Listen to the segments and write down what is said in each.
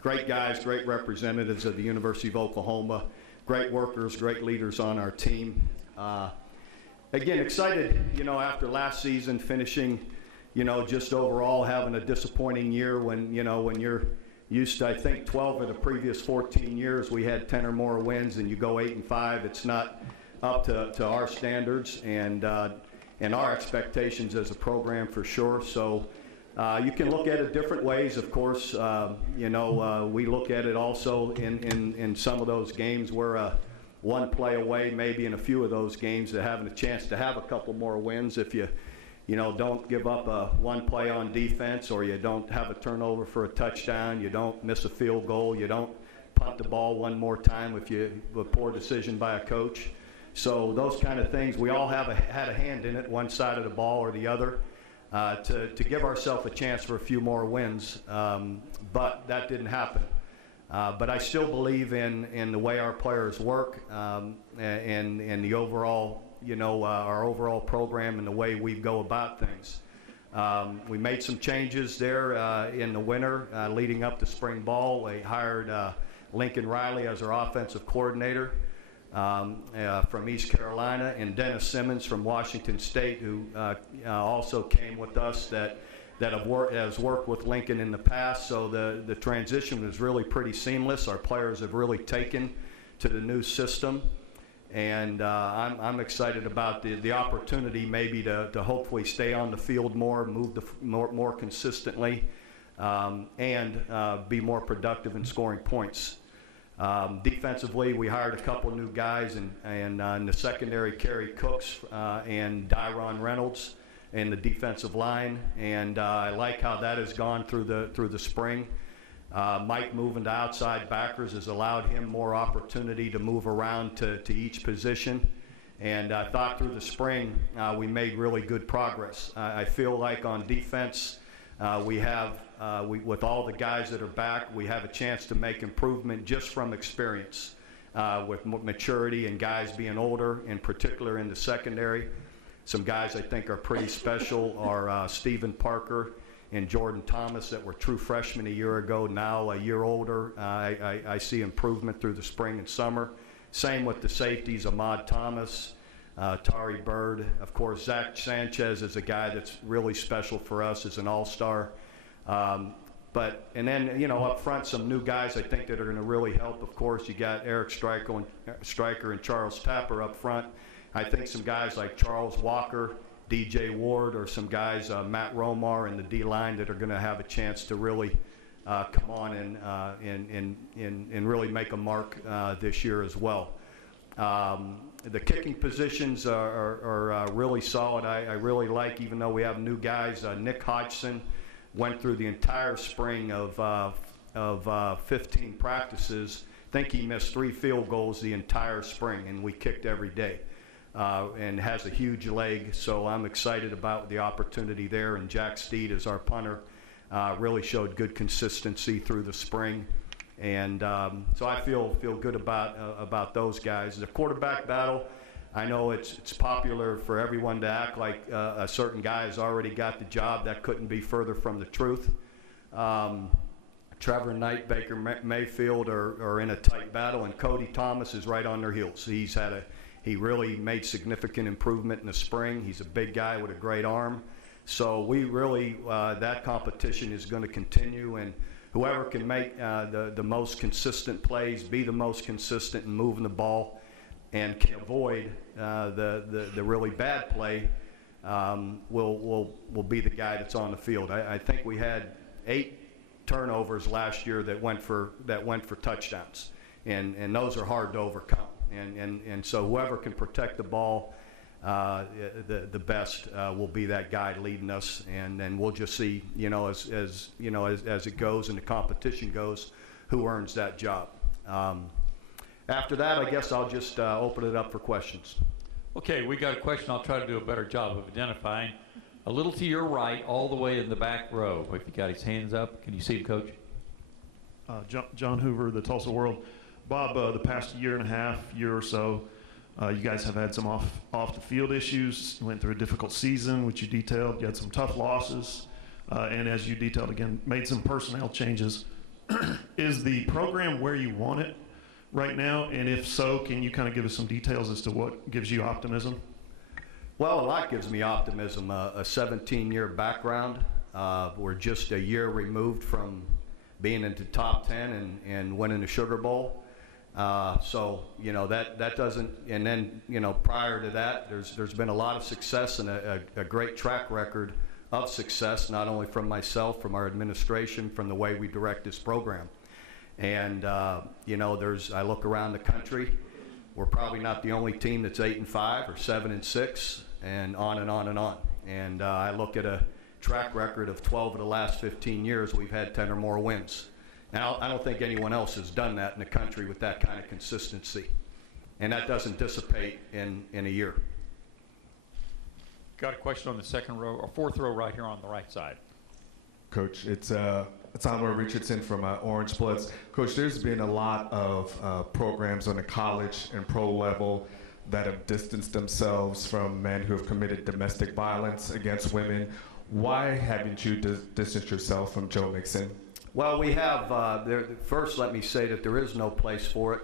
great guys, great representatives of the University of Oklahoma, great workers, great leaders on our team. Again, excited, after last season finishing, just overall having a disappointing year when you're used to, I think, 12 of the previous 14 years we had 10 or more wins, and you go 8-5. It's not up to our standards and our expectations as a program for sure. So you can look at it different ways, of course. We look at it also in some of those games where one play away, maybe in a few of those games, to having a chance to have a couple more wins if you don't give up one play on defense, or you don't have a turnover for a touchdown, you don't miss a field goal, you don't punt the ball one more time if you have a poor decision by a coach. So those kind of things, we all had a hand in it, one side of the ball or the other, to give ourselves a chance for a few more wins, but that didn't happen. But I still believe in the way our players work and the overall, our overall program and the way we go about things. We made some changes there in the winter leading up to spring ball. We hired Lincoln Riley as our offensive coordinator from East Carolina, and Dennis Simmons from Washington State, who also came with us that has worked with Lincoln in the past. So the transition was really pretty seamless. Our players have really taken to the new system, and I'm excited about the opportunity maybe to hopefully stay on the field more, move more consistently, and be more productive in scoring points. Defensively, we hired a couple new guys, and in the secondary, Kerry Cooks and Dyron Reynolds in the defensive line, and I like how that has gone through the spring. Mike moving to outside backers has allowed him more opportunity to move around to each position, and I thought through the spring we made really good progress. I feel like on defense with all the guys that are back, we have a chance to make improvement just from experience, with maturity and guys being older, in particular in the secondary. Some guys I think are pretty special are Stephen Parker and Jordan Thomas, that were true freshmen a year ago, now a year older. I see improvement through the spring and summer. Same with the safeties, Ahmad Thomas, Tari Bird. Of course, Zach Sanchez is a guy that's really special for us as an all-star. And then, up front, some new guys I think that are going to really help. Of course, you got Eric Stryker and Charles Tapper up front. I think some guys like Charles Walker, DJ Ward, or some guys, Matt Romar in the D-line, that are going to have a chance to really come on and really make a mark this year as well. The kicking positions are really solid. I really like, even though we have new guys, Nick Hodgson went through the entire spring of 15 practices. I think he missed 3 field goals the entire spring, and we kicked every day. And has a huge leg, so I'm excited about the opportunity there. And Jack Steed, as our punter, really showed good consistency through the spring, and so I feel good about those guys. The quarterback battle, I know it's popular for everyone to act like a certain guy has already got the job. That couldn't be further from the truth. Trevor Knight, Baker Mayfield are in a tight battle, and Cody Thomas is right on their heels. He really made significant improvement in the spring. He's a big guy with a great arm. So we really, that competition is going to continue, and whoever can make the most consistent plays, be the most consistent in moving the ball, and can avoid the really bad play, will be the guy that's on the field. I think we had 8 turnovers last year that went for touchdowns, and those are hard to overcome. And so whoever can protect the ball the best will be that guy leading us, and then we'll just see, as it goes and the competition goes, who earns that job. After that, I guess I'll just open it up for questions. Okay, we got a question. I'll try to do a better job of identifying. A little to your right, all the way in the back row. If you got his hands up, can you see him, Coach? John Hoover, the Tulsa World. Bob, the past year or so, you guys have had some off the field issues. You went through a difficult season, which you detailed. You had some tough losses, and as you detailed again, made some personnel changes. Is the program where you want it right now? And if so, can you kind of give us some details as to what gives you optimism? Well, a lot gives me optimism. A 17-year background. We're just a year removed from being into top 10 and winning the Sugar Bowl. So, you know, that doesn't, and then, you know, prior to that, there's been a lot of success and a great track record of success, not only from myself, from our administration, from the way we direct this program. And, you know, I look around the country, we're probably not the only team that's 8-5 or 7-6, and on and on and on. And I look at a track record of 12 of the last 15 years, we've had 10 or more wins. Now, I don't think anyone else has done that in the country with that kind of consistency. And that doesn't dissipate in a year. Got a question on the second row, or fourth row right here on the right side. Coach, it's Almer Richardson from Orange Bloods. Coach, there's been a lot of programs on the college and pro level that have distanced themselves from men who have committed domestic violence against women. Why haven't you distanced yourself from Joe Mixon? Well, we have, first let me say that there is no place for it.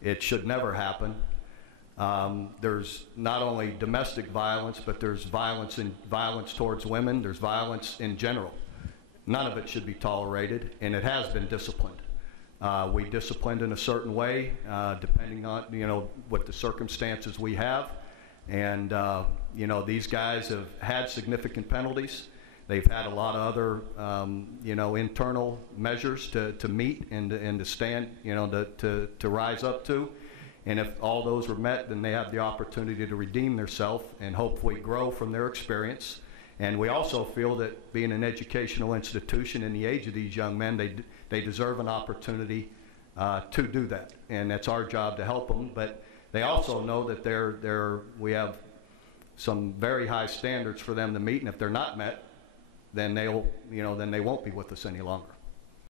It should never happen. There's not only domestic violence, but there's violence towards women. There's violence in general. None of it should be tolerated, and it has been disciplined. We disciplined in a certain way, depending on, you know, what the circumstances we have. And, you know, these guys have had significant penalties. They've had a lot of other, you know, internal measures to meet and to stand, you know, to rise up to. And if all those were met, then they have the opportunity to redeem themselves and hopefully grow from their experience. And we also feel that being an educational institution in the age of these young men, they deserve an opportunity to do that. And that's our job to help them. But they also know that we have some very high standards for them to meet. And if they're not met, then they won't be with us any longer.